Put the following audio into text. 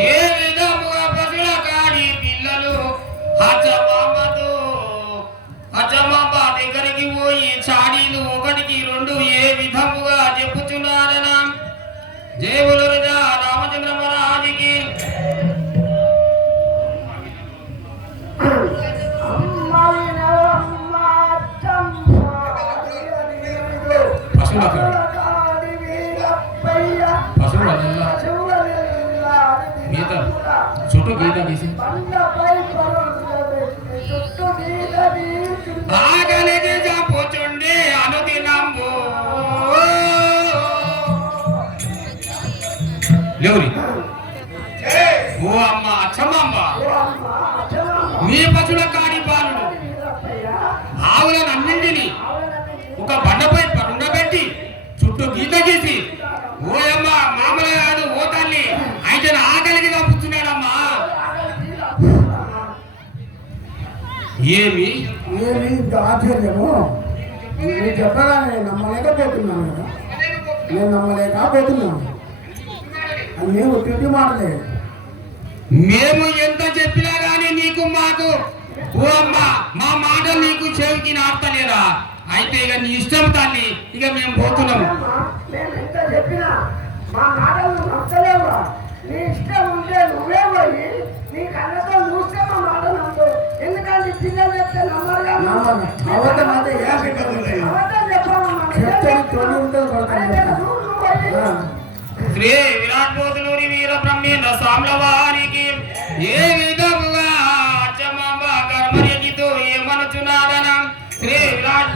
ఏ విధముగా పసుల కాడి పిల్లలు హచ్చమామతో హచ్చమామ దగ్గరికి పోయి చాడీలు ఒకటికి రెండు ఏ విధముగా చెప్పుచున్నారనా జయబులు రామచంద్ర మహారాజుకి చుట్టూ గీత తీసి ఆగలిగి పోచుండే అనుదినంబు లేవురి ఓ అమ్మ అచ్చమ్మ మీ పశుల కాడి బాలుడు ఆవులను అన్నింటినీ ఒక బండపై ఉండబెట్టి చుట్టూ గీత గీసి ఓయమ్మ మామూలు కాదు ఓ తల్లి అయితే ఆకలిగా కూర్చున్నాడమ్మా. ఏమి ఏమి ఇంత ఆశ్చర్యము నేను చెప్పగా నేను నమ్మలేకపోతున్నాను కదా, నేను నమ్మలేకపోతున్నాను అని మేము ఒట్టి మాటలే. మేము ఎంత చెప్పినా గానీ నీకు మాకు ఓ అమ్మ మా మాట నీకు చెవికి నాటలేదా? అయితే ఇక నీ ఇష్టం తల్లి, ఇక మేము పోతున్నాము. మేము ఎంత చెప్పినా మా మాటలు నమ్మలేవా? నీ ఇష్టం ఉంటే నువ్వే పోయి నీ కళ్ళతో చూస్తే మా మాట నమ్ము. ఎందుకంటే పిల్లలు చెప్తే నమ్మరు. శ్రీ విరాట్ పోతులూరి వీర బ్రహ్మేంద్ర స్వాముల వారికి ఏ విధముగా అచ్చమాంబ కర్మర్యకితో ఏమనుచున్నారన శ్రీ విరాట్